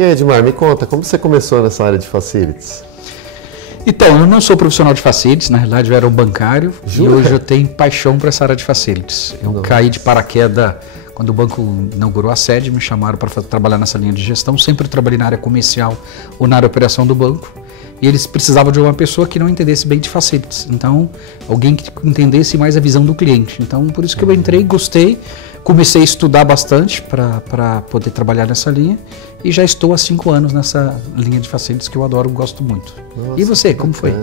E aí, Edmar, me conta, como você começou nessa área de facilities? Então, eu não sou profissional de facilities, na realidade eu era um bancário. Jura? E hoje eu tenho paixão por essa área de facilities. Eu caí de paraquedas quando o banco inaugurou a sede, me chamaram para trabalhar nessa linha de gestão. Sempre trabalhei na área comercial ou na área de operação do banco. E eles precisavam de uma pessoa que não entendesse bem de facilities. Então, alguém que entendesse mais a visão do cliente. Então, por isso que eu entrei, gostei, comecei a estudar bastante para poder trabalhar nessa linha. E já estou há 5 anos nessa linha de facilities que eu adoro, gosto muito. Nossa, e você, como foi?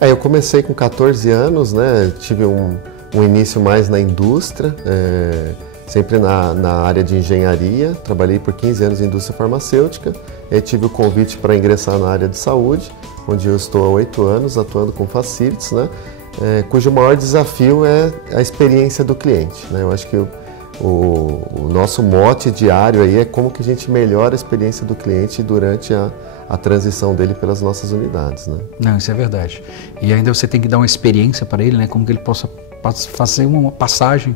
Eu comecei com 14 anos, né? Tive um início mais na indústria, sempre na área de engenharia. Trabalhei por 15 anos em indústria farmacêutica. E aí tive o convite para ingressar na área de saúde, onde eu estou há 8 anos atuando com facilities, né? Cujo maior desafio é a experiência do cliente, né? Eu acho que o nosso mote diário aí é como que a gente melhora a experiência do cliente durante a transição dele pelas nossas unidades, né? Não, isso é verdade. E ainda você tem que dar uma experiência para ele, né? Como que ele possa fazer uma passagem,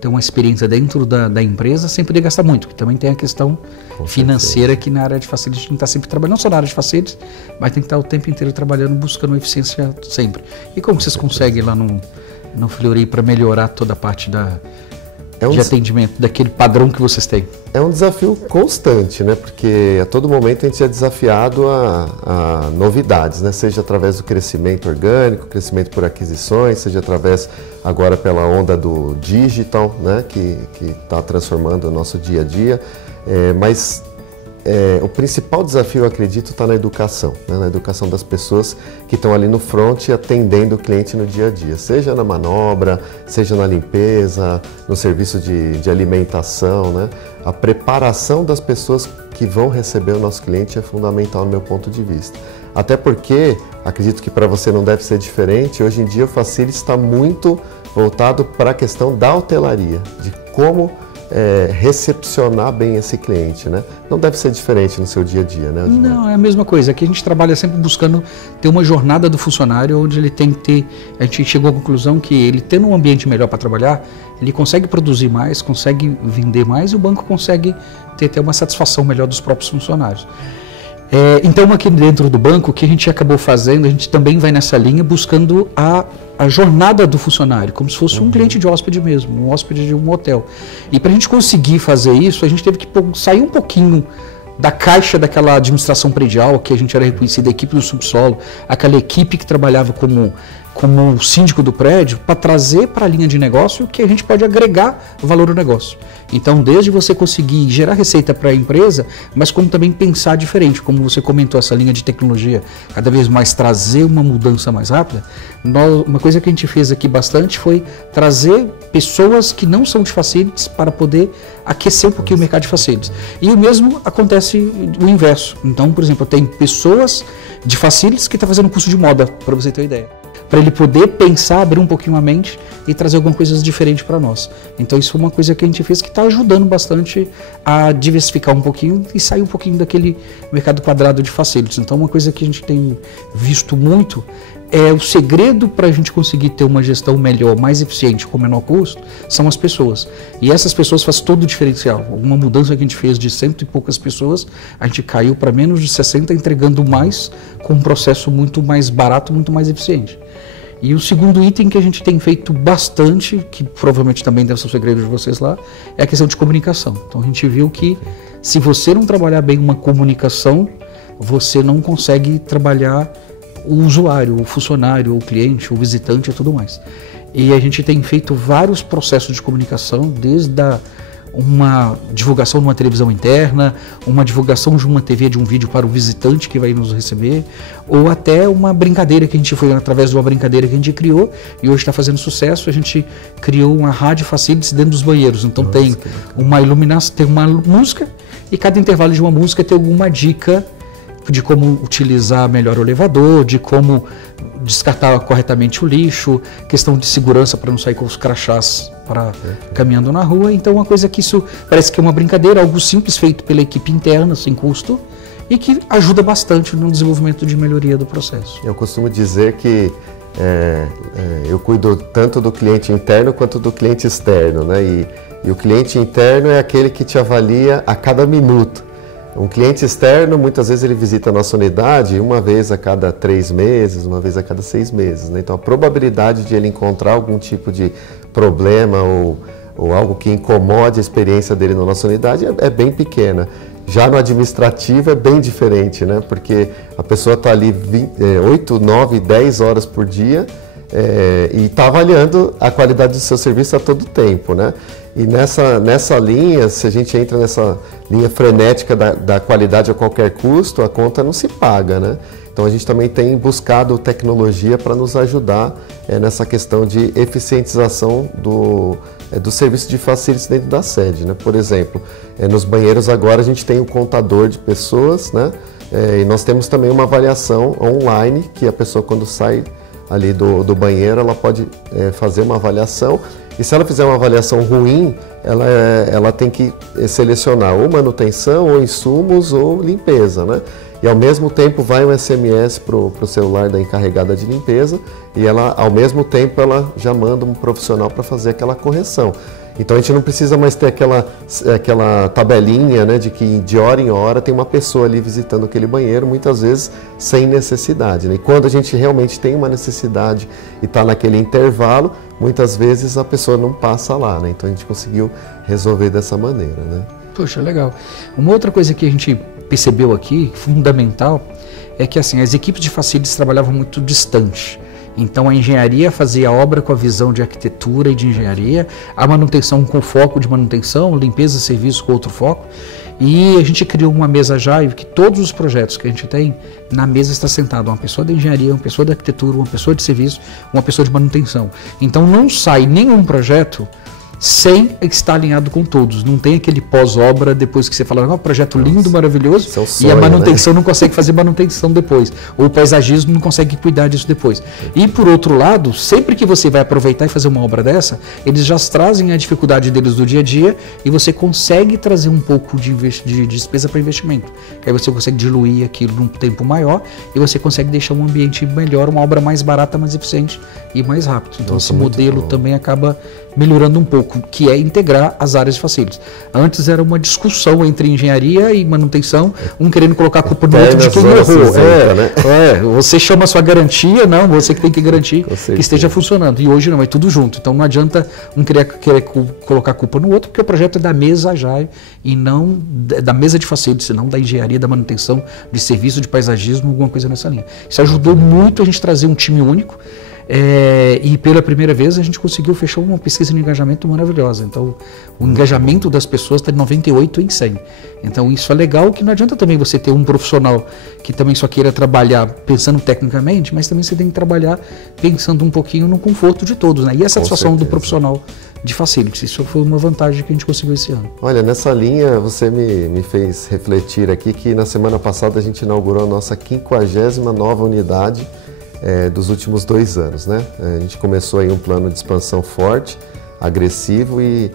ter uma experiência dentro da empresa sem poder gastar muito, que também tem a questão financeira que na área de facilities a gente tem que estar sempre trabalhando, não só na área de facilities, mas tem que estar o tempo inteiro trabalhando, buscando eficiência sempre. E como vocês conseguem lá no Fleury para melhorar toda a parte de atendimento, daquele padrão que vocês têm? É um desafio constante, né? Porque a todo momento a gente é desafiado a novidades, né? Seja através do crescimento orgânico, crescimento por aquisições, seja através agora pela onda do digital, né? Que está transformando o nosso dia a dia. Mas o principal desafio, eu acredito, está na educação, né? Na educação das pessoas que estão ali no front atendendo o cliente no dia a dia, seja na manobra, seja na limpeza, no serviço de alimentação, né? A preparação das pessoas que vão receber o nosso cliente é fundamental no meu ponto de vista. Até porque, acredito que para você não deve ser diferente, hoje em dia o facilities está muito voltado para a questão da hotelaria, de como recepcionar bem esse cliente, né? Não deve ser diferente no seu dia a dia, né, Edmar? Não, é a mesma coisa. Aqui a gente trabalha sempre buscando ter uma jornada do funcionário onde ele tem que ter... A gente chegou à conclusão que ele tendo um ambiente melhor para trabalhar, ele consegue produzir mais, consegue vender mais e o banco consegue ter uma satisfação melhor dos próprios funcionários. Então aqui dentro do banco, o que a gente acabou fazendo, a gente também vai nessa linha buscando a jornada do funcionário, como se fosse um cliente de hóspede mesmo, um hóspede de um hotel. E para a gente conseguir fazer isso, a gente teve que sair um pouquinho da caixa daquela administração predial, que a gente era reconhecida, a equipe do subsolo, aquela equipe que trabalhava como síndico do prédio, para trazer para a linha de negócio que a gente pode agregar valor ao negócio. Então, desde você conseguir gerar receita para a empresa, mas como também pensar diferente, como você comentou, essa linha de tecnologia, cada vez mais trazer uma mudança mais rápida. Uma coisa que a gente fez aqui bastante foi trazer pessoas que não são de facilities para poder aquecer um pouquinho o mercado de facilities. E o mesmo acontece o inverso. Então, por exemplo, eu tenho pessoas de facilities que estão fazendo curso de moda, para você ter uma ideia. Para ele poder pensar, abrir um pouquinho a mente e trazer algumas coisas diferentes para nós. Então isso foi uma coisa que a gente fez que está ajudando bastante a diversificar um pouquinho e sair um pouquinho daquele mercado quadrado de facilities. Então uma coisa que a gente tem visto muito é o segredo para a gente conseguir ter uma gestão melhor, mais eficiente, com menor custo, são as pessoas. E essas pessoas fazem todo o diferencial. Uma mudança que a gente fez de 100 e poucas pessoas, a gente caiu para menos de 60, entregando mais com um processo muito mais barato, muito mais eficiente. E o segundo item que a gente tem feito bastante, que provavelmente também deve ser o segredo de vocês lá, é a questão de comunicação. Então a gente viu que se você não trabalhar bem uma comunicação, você não consegue trabalhar o usuário, o funcionário, o cliente, o visitante e tudo mais. E a gente tem feito vários processos de comunicação, desde uma divulgação de uma televisão interna, uma divulgação de uma TV, de um vídeo para o visitante que vai nos receber, ou até uma brincadeira que a gente foi através de uma brincadeira que a gente criou e hoje está fazendo sucesso. A gente criou uma rádio facilities dentro dos banheiros. Então tem uma iluminação, tem uma música e cada intervalo de uma música tem alguma dica de como utilizar melhor o elevador, de como descartar corretamente o lixo, questão de segurança para não sair com os crachás caminhando na rua. Então uma coisa que isso parece que é uma brincadeira, algo simples feito pela equipe interna, sem custo, e que ajuda bastante no desenvolvimento de melhoria do processo. Eu costumo dizer que eu cuido tanto do cliente interno quanto do cliente externo, né? E o cliente interno é aquele que te avalia a cada minuto. Um cliente externo, muitas vezes ele visita a nossa unidade uma vez a cada 3 meses, uma vez a cada 6 meses, né? Então a probabilidade de ele encontrar algum tipo de problema ou algo que incomode a experiência dele na nossa unidade é bem pequena. Já no administrativo é bem diferente, né? Porque a pessoa está ali 8, 9, 10 horas por dia e está avaliando a qualidade do seu serviço a todo tempo, né? E nessa linha, se a gente entra nessa linha frenética da qualidade a qualquer custo, a conta não se paga, né? Então a gente também tem buscado tecnologia para nos ajudar nessa questão de eficientização do serviço de facilities dentro da sede, né? Por exemplo, nos banheiros agora a gente tem o contador de pessoas, né? E nós temos também uma avaliação online, que a pessoa quando sai ali do banheiro, ela pode fazer uma avaliação. E se ela fizer uma avaliação ruim, ela tem que selecionar ou manutenção, ou insumos, ou limpeza, né? E ao mesmo tempo vai um SMS para o celular da encarregada de limpeza e ela, ao mesmo tempo, ela já manda um profissional para fazer aquela correção. Então a gente não precisa mais ter aquela tabelinha, né, de que de hora em hora tem uma pessoa ali visitando aquele banheiro, muitas vezes sem necessidade, né? E quando a gente realmente tem uma necessidade e está naquele intervalo, muitas vezes a pessoa não passa lá, né? Então a gente conseguiu resolver dessa maneira, né? Poxa, legal. Uma outra coisa que a gente percebeu aqui, fundamental, é que assim, as equipes de facilities trabalhavam muito distante. Então a engenharia fazia a obra com a visão de arquitetura e de engenharia, a manutenção com foco de manutenção, limpeza e serviço com outro foco. E a gente criou uma mesa Agile que todos os projetos que a gente tem, na mesa está sentado uma pessoa da engenharia, uma pessoa da arquitetura, uma pessoa de serviço, uma pessoa de manutenção. Então não sai nenhum projeto sem estar alinhado com todos. Não tem aquele pós-obra depois que você fala, um projeto lindo, maravilhoso, é um sonho, e a manutenção, né? Não consegue fazer manutenção depois. Ou o paisagismo não consegue cuidar disso depois. E por outro lado, sempre que você vai aproveitar e fazer uma obra dessa, eles já trazem a dificuldade deles do dia a dia e você consegue trazer um pouco de despesa para investimento. Que aí você consegue diluir aquilo num tempo maior e você consegue deixar um ambiente melhor, uma obra mais barata, mais eficiente e mais rápido. Então esse modelo também acaba melhorando um pouco, que é integrar as áreas de facilities. Antes era uma discussão entre engenharia e manutenção, um querendo colocar a culpa no outro de quem errou. Você chama a sua garantia, não, você que tem que garantir que esteja funcionando. E hoje não, é tudo junto. Então não adianta um querer colocar a culpa no outro, porque o projeto é da mesa Agile e não da mesa de facilities, não da engenharia, da manutenção, de serviço, de paisagismo, alguma coisa nessa linha. Isso ajudou muito a gente trazer um time único. E pela primeira vez a gente conseguiu fechar uma pesquisa de engajamento maravilhosa. Então o engajamento das pessoas está de 98 em 100. Então isso é legal, que não adianta também você ter um profissional que também só queira trabalhar pensando tecnicamente, mas também você tem que trabalhar pensando um pouquinho no conforto de todos, né? E a satisfação do profissional de facilities. Isso foi uma vantagem que a gente conseguiu esse ano. Olha, nessa linha você me fez refletir aqui que na semana passada a gente inaugurou a nossa 50ª unidade dos últimos 2 anos, né? A gente começou aí um plano de expansão forte, agressivo e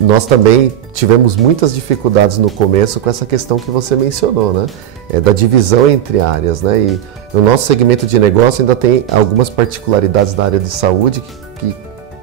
nós também tivemos muitas dificuldades no começo com essa questão que você mencionou, né? Da divisão entre áreas, né? E no nosso segmento de negócio ainda tem algumas particularidades da área de saúde que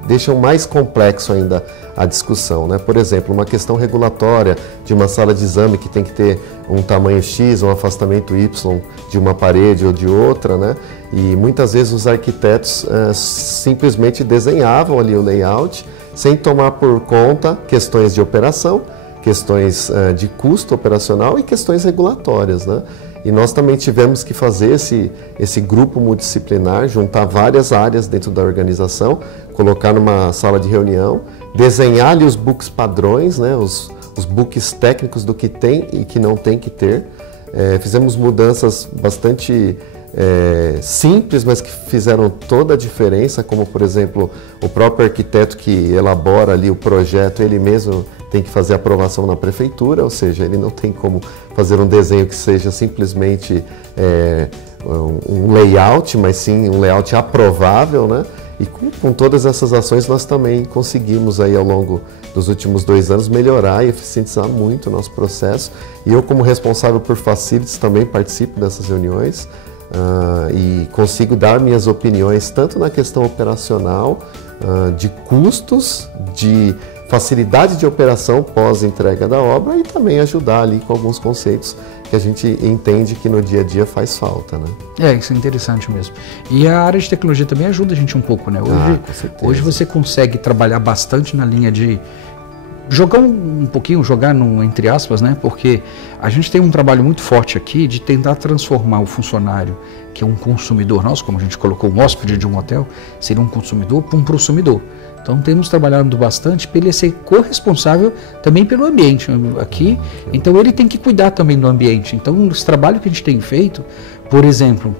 deixam mais complexo ainda a discussão, né? Por exemplo, uma questão regulatória de uma sala de exame que tem que ter um tamanho X, um afastamento Y de uma parede ou de outra, né? E muitas vezes os arquitetos simplesmente desenhavam ali o layout sem tomar por conta questões de operação, questões de custo operacional e questões regulatórias, né? E nós também tivemos que fazer esse grupo multidisciplinar, juntar várias áreas dentro da organização, colocar numa sala de reunião, desenhar ali os books padrões, né, os books técnicos do que tem e que não tem que ter. Fizemos mudanças bastante simples, mas que fizeram toda a diferença, como por exemplo, o próprio arquiteto que elabora ali o projeto, ele mesmo tem que fazer aprovação na prefeitura, ou seja, ele não tem como fazer um desenho que seja simplesmente um layout, mas sim um layout aprovável, né? E com todas essas ações nós também conseguimos aí ao longo dos últimos 2 anos melhorar e eficientizar muito o nosso processo. E eu, como responsável por facilities, também participo dessas reuniões e consigo dar minhas opiniões tanto na questão operacional, de custos, de facilidade de operação pós-entrega da obra e também ajudar ali com alguns conceitos que a gente entende que no dia a dia faz falta, né? Isso é interessante mesmo. E a área de tecnologia também ajuda a gente um pouco, né? Hoje você consegue trabalhar bastante na linha de jogar um pouquinho, jogar no, entre aspas, né? Porque a gente tem um trabalho muito forte aqui de tentar transformar o funcionário, que é um consumidor nosso, como a gente colocou um hóspede de um hotel, seria um consumidor para um prosumidor. Então temos trabalhado bastante para ele ser corresponsável também pelo ambiente aqui, então ele tem que cuidar também do ambiente. Então esse trabalho que a gente tem feito, por exemplo,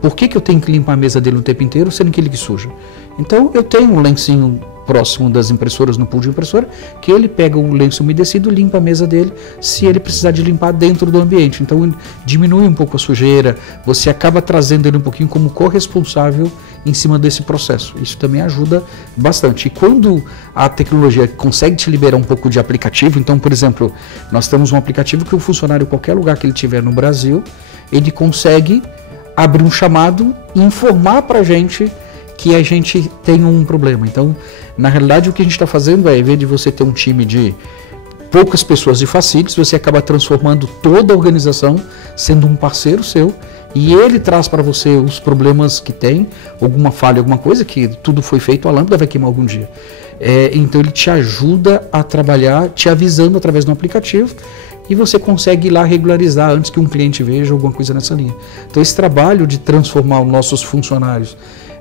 por que eu tenho que limpar a mesa dele o tempo inteiro, sendo que ele que suja? Então eu tenho um lencinho próximo das impressoras, no pool de impressora, que ele pega o lenço umedecido, limpa a mesa dele, se ele precisar de limpar dentro do ambiente. Então diminui um pouco a sujeira, você acaba trazendo ele um pouquinho como corresponsável em cima desse processo. Isso também ajuda bastante. E quando a tecnologia consegue te liberar um pouco de aplicativo, então, por exemplo, nós temos um aplicativo que o funcionário, em qualquer lugar que ele estiver no Brasil, ele consegue abrir um chamado e informar para a gente que a gente tem um problema. Então, na realidade, o que a gente está fazendo é, em vez de você ter um time de poucas pessoas de facilities, você acaba transformando toda a organização sendo um parceiro seu, e ele traz para você os problemas que tem, alguma falha, alguma coisa, que tudo foi feito, a lâmpada vai queimar algum dia. Então ele te ajuda a trabalhar, te avisando através do aplicativo, e você consegue ir lá regularizar antes que um cliente veja alguma coisa nessa linha. Então esse trabalho de transformar os nossos funcionários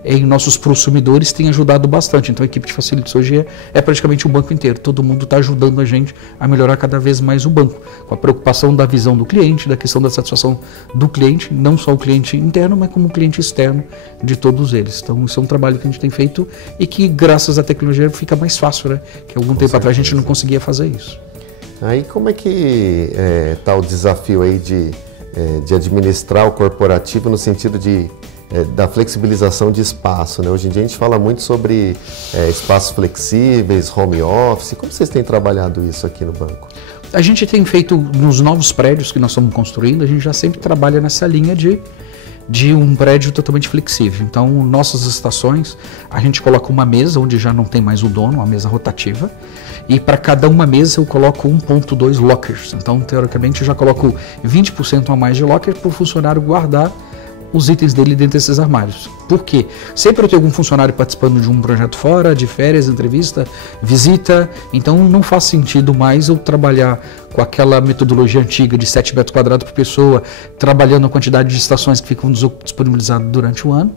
em nossos prosumidores tem ajudado bastante. Então a equipe de facilities hoje é praticamente um banco inteiro. Todo mundo está ajudando a gente a melhorar cada vez mais o banco, com a preocupação da visão do cliente, da questão da satisfação do cliente, não só o cliente interno, mas como o cliente externo de todos eles. Então isso é um trabalho que a gente tem feito e que graças à tecnologia fica mais fácil, né? Que algum tempo atrás a gente não conseguia fazer isso. Aí como é que está o desafio aí de administrar o corporativo no sentido da flexibilização de espaço, né? Hoje em dia a gente fala muito sobre espaços flexíveis, home office. Como vocês têm trabalhado isso aqui no banco? A gente tem feito nos novos prédios que nós estamos construindo, a gente já sempre trabalha nessa linha de um prédio totalmente flexível. Então, nossas estações, a gente coloca uma mesa onde já não tem mais o dono, uma mesa rotativa, e para cada uma mesa eu coloco 1.2 lockers. Então, teoricamente, eu já coloco 20% a mais de locker para o funcionário guardar os itens dele dentro desses armários. Por quê? Sempre eu tenho algum funcionário participando de um projeto fora, de férias, entrevista, visita, então não faz sentido mais eu trabalhar com aquela metodologia antiga de 7 metros quadrados por pessoa, trabalhando a quantidade de estações que ficam disponibilizadas durante o ano,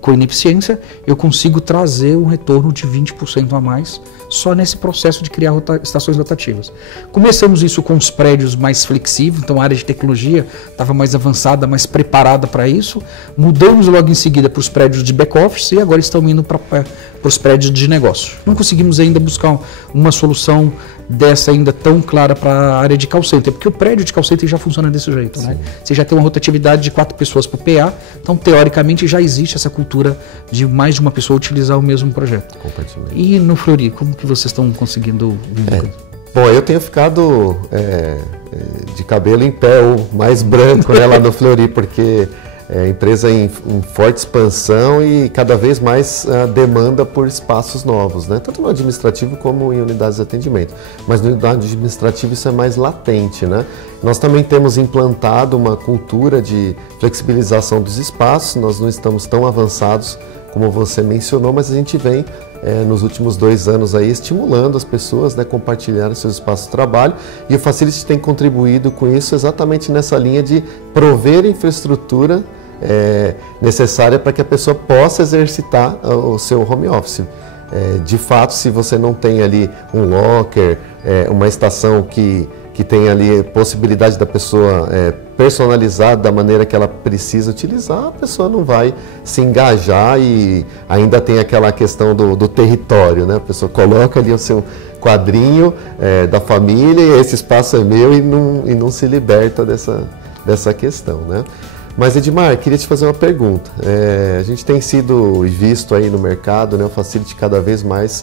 com ineficiência, eu consigo trazer um retorno de 20% a mais só nesse processo de criar estações rotativas. Começamos isso com os prédios mais flexíveis, então a área de tecnologia estava mais avançada, mais preparada para isso. Mudamos logo em seguida para os prédios de back-office e agora estamos indo para os prédios de negócio. Não conseguimos ainda buscar uma solução dessa ainda tão clara para a área de call center, porque o prédio de call center já funciona desse jeito, né? Você já tem uma rotatividade de 4 pessoas por PA, então teoricamente já existe essa cultura de mais de uma pessoa utilizar o mesmo projeto. E no Fleury, como que vocês estão conseguindo viver? Bom, eu tenho ficado de cabelo em pé, ou mais branco, né, lá no Fleury, porque a empresa em forte expansão e cada vez mais demanda por espaços novos, né? Tanto no administrativo como em unidades de atendimento. Mas no administrativo isso é mais latente, né? Nós também temos implantado uma cultura de flexibilização dos espaços, nós não estamos tão avançados como você mencionou, mas a gente vem nos últimos 2 anos aí estimulando as pessoas, né, compartilhar seus espaços de trabalho, e o Facility tem contribuído com isso exatamente nessa linha de prover infraestrutura necessária para que a pessoa possa exercitar o seu home office. De fato, se você não tem ali um locker, uma estação que tem ali possibilidade da pessoa personalizar da maneira que ela precisa utilizar, a pessoa não vai se engajar, e ainda tem aquela questão do território, né? A pessoa coloca ali o seu quadrinho da família e esse espaço é meu, e não se liberta dessa questão, né? Mas Edmar, queria te fazer uma pergunta. A gente tem sido visto aí no mercado, né, o Facility cada vez mais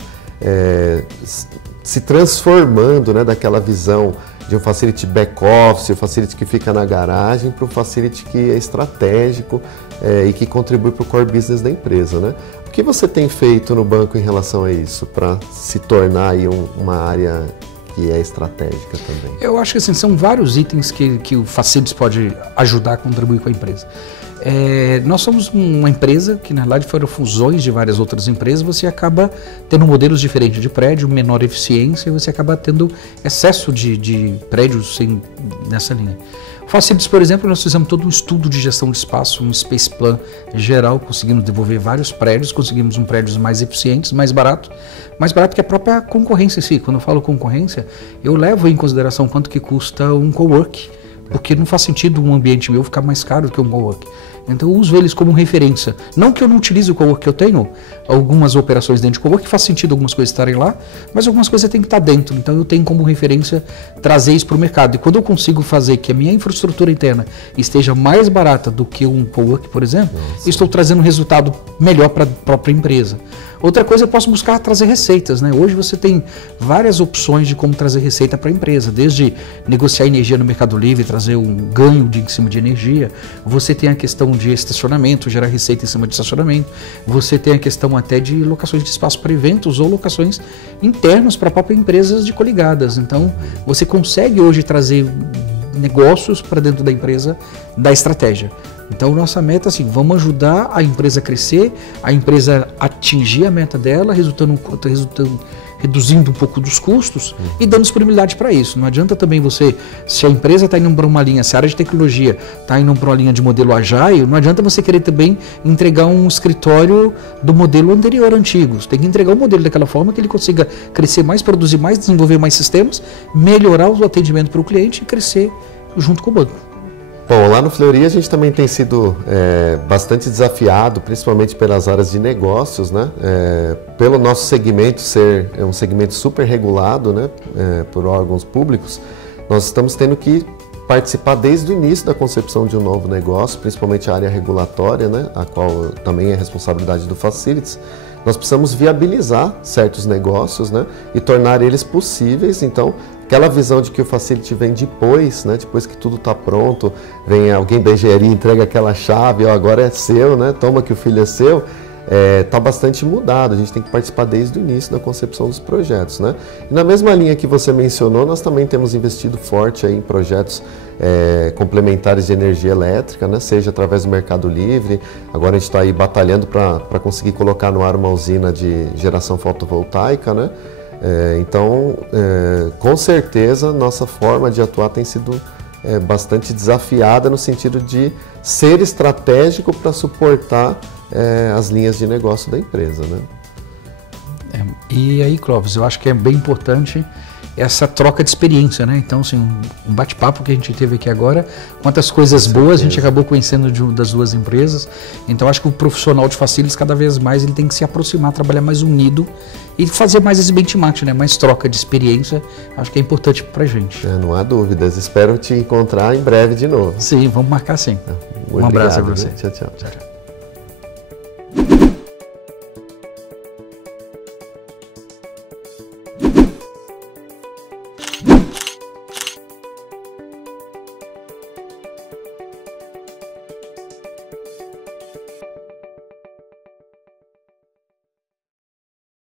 se transformando, né, daquela visão de um facility back-office, um facility que fica na garagem, para um facility que é estratégico e que contribui para o core business da empresa, né? O que você tem feito no banco em relação a isso, para se tornar aí uma área que é estratégica também? Eu acho que assim, são vários itens que o Facilities pode ajudar a contribuir com a empresa. Nós somos uma empresa que, na verdade, foram fusões de várias outras empresas. Você acaba tendo modelos diferentes de prédio, menor eficiência, e você acaba tendo excesso de prédios nessa linha. O Facilities, por exemplo, nós fizemos todo um estudo de gestão de espaço, um space plan geral, conseguimos desenvolver vários prédios, conseguimos prédios mais eficientes, mais barato que a própria concorrência em si. Quando eu falo concorrência, eu levo em consideração quanto que custa um cowork, porque não faz sentido um ambiente meu ficar mais caro do que um cowork. Então eu uso eles como referência. Não que eu não utilize o cowork, eu tenho algumas operações dentro de cowork que faz sentido algumas coisas estarem lá, mas algumas coisas tem que estar dentro. Então eu tenho como referência trazer isso para o mercado. E quando eu consigo fazer que a minha infraestrutura interna esteja mais barata do que um cowork, por exemplo, estou trazendo um resultado melhor para a própria empresa. Outra coisa, eu posso buscar trazer receitas, né? Hoje você tem várias opções de como trazer receita para a empresa, desde negociar energia no Mercado Livre, trazer um ganho em cima de energia. Você tem a questão de estacionamento, gerar receita em cima de estacionamento. Você tem a questão até de locações de espaço para eventos ou locações internas para a própria empresas de coligadas. Então, você consegue hoje trazer negócios para dentro da empresa, da estratégia. Então, nossa meta é assim, vamos ajudar a empresa a crescer, a empresa atingir a meta dela, reduzindo um pouco dos custos e dando disponibilidade para isso. Não adianta também você, se a empresa está indo para uma linha, se a área de tecnologia está indo para uma linha de modelo Agile, não adianta você querer também entregar um escritório do modelo anterior, antigo. Você tem que entregar o modelo daquela forma que ele consiga crescer mais, produzir mais, desenvolver mais sistemas, melhorar o atendimento para o cliente e crescer junto com o banco. Bom, lá no Fleury a gente também tem sido bastante desafiado, principalmente pelas áreas de negócios, né? Pelo nosso segmento ser um segmento super regulado, né? Por órgãos públicos, nós estamos tendo que participar desde o início da concepção de um novo negócio, principalmente a área regulatória, né? A qual também é responsabilidade do Facilities. Nós precisamos viabilizar certos negócios, né? E tornar eles possíveis. Então, aquela visão de que o Facility vem depois, né? Depois que tudo está pronto, vem alguém da engenharia, entrega aquela chave, ó, agora é seu, né? Toma que o filho é seu. Está bastante mudado, a gente tem que participar desde o início da concepção dos projetos, né? E na mesma linha que você mencionou, nós também temos investido forte aí em projetos complementares de energia elétrica, né? Seja através do Mercado Livre, agora a gente está aí batalhando para conseguir colocar no ar uma usina de geração fotovoltaica, né? Então, com certeza, nossa forma de atuar tem sido bastante desafiada no sentido de ser estratégico para suportar as linhas de negócio da empresa, né? E aí, Clóvis, eu acho que é bem importante essa troca de experiência, né? Então, assim, um bate-papo que a gente teve aqui agora, quantas coisas boas a gente acabou conhecendo das duas empresas. Então, acho que o profissional de Facilities, cada vez mais, ele tem que se aproximar, trabalhar mais unido e fazer mais esse benchmark, né? Mais troca de experiência. Acho que é importante pra gente. Não há dúvidas. Espero te encontrar em breve de novo. Sim, vamos marcar sim. Um abraço a você. Tchau, tchau. Tchau, tchau.